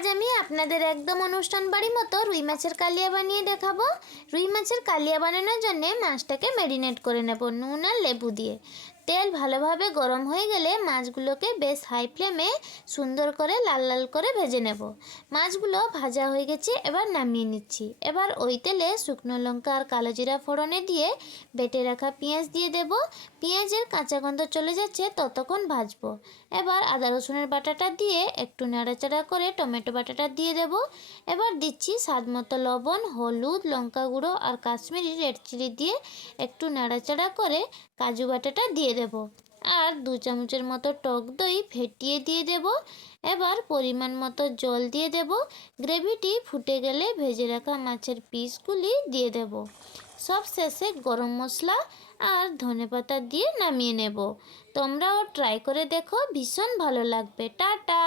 আজ আমি আপনাদের একদম অনুষ্ঠান বাড়ি মতো রুই মাছের কালিয়া বানিয়ে দেখাবো। রুই মাছের কালিয়া বানানোর জন্য মাছটাকে ম্যারিনেট করে নেব নুন আর লেবু দিয়ে। তেল ভালোভাবে গরম হয়ে গেলে মাছগুলোকে বেশ হাই ফ্লেমে সুন্দর করে লাল লাল করে ভেজে নেব। মাছগুলো ভাজা হয়ে গেছে, এবার নামিয়ে নিচ্ছি। এবার ওই তেলে শুকনো লঙ্কা আর কালো জিরা ফোড়নে দিয়ে বেটে রাখা পেঁয়াজ দিয়ে দেব। পেঁয়াজের কাঁচা গন্ধ চলে যাচ্ছে ততক্ষণ ভাজবো। এবার আদা রসুনের বাটাটা দিয়ে একটু নাড়াচাড়া করে টমেটো বাটাটা দিয়ে দেব। এবার দিচ্ছি স্বাদ মতো লবণ, হলুদ, লঙ্কা গুঁড়ো আর কাশ্মীরি রেড চিলি দিয়ে একটু নাড়াচাড়া করে কাজু বাটাটা দিয়ে দেব। আর 2 চামচের মতো টক দই ফেটিয়ে দিয়ে দেব। এবার পরিমাণ মতো জল দিয়ে দেব। গ্রেভিটি ফুটে গেলে ভেজে রাখা মাছের পিসগুলি দিয়ে দেব। সব শেষে গরম মশলা আর ধনেপাতা দিয়ে নামিয়ে নেব। তোমরাও ট্রাই করে দেখো, ভীষণ ভালো লাগবে। টাটা।